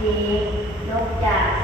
เพลงนกจาก